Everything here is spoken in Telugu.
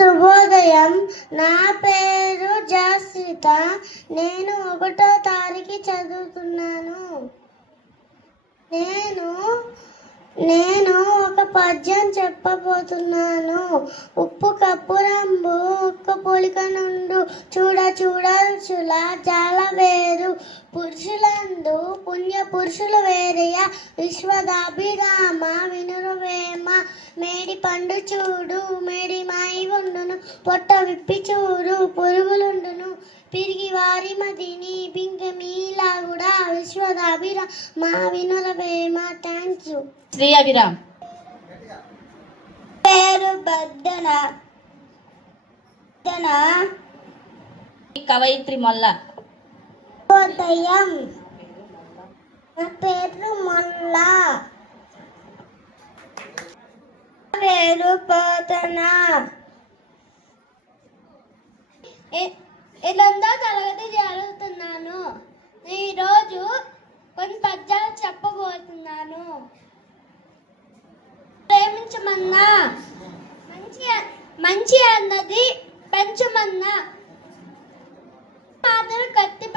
శుభోదయం. నా పేరు జాస్రిత. నేను 1వ తరగతి చదువుతున్నాను. నేను ఒక పద్యం చెప్పబోతున్నాను. ఉప్పు కప్పు రంబు ఒక్క పోలిక నుండు, చూడ చూడ రుచుల జాల వేరు. పురుషులందు పుణ్య పురుషులు వేరయ, విశ్వదాభిరామ వినురవేమ. మేడి పండు చూడు మేడిమై ఉండును, పొట్ట విప్పి చూడు పురుగులుండును. పిరిగి వారి మదిని బింగమీలాగుడా, విశ్వదాభిరామ వినురవేమ. Thank you. శ్రీ అభిరామ్. పేరు బద్దన కవయిత్రి మొల్ల. ఉదయం. నా పేరు మొల్ల. పేరు పోతన. 8వ తరగతి చదువుతున్నాను. ఈరోజు కొన్ని పద్యాలు చెప్పబోతున్నాను. ప్రేమించమన్నా మంచి అన్నది పెంచమన్నా, మాటలు కత్తి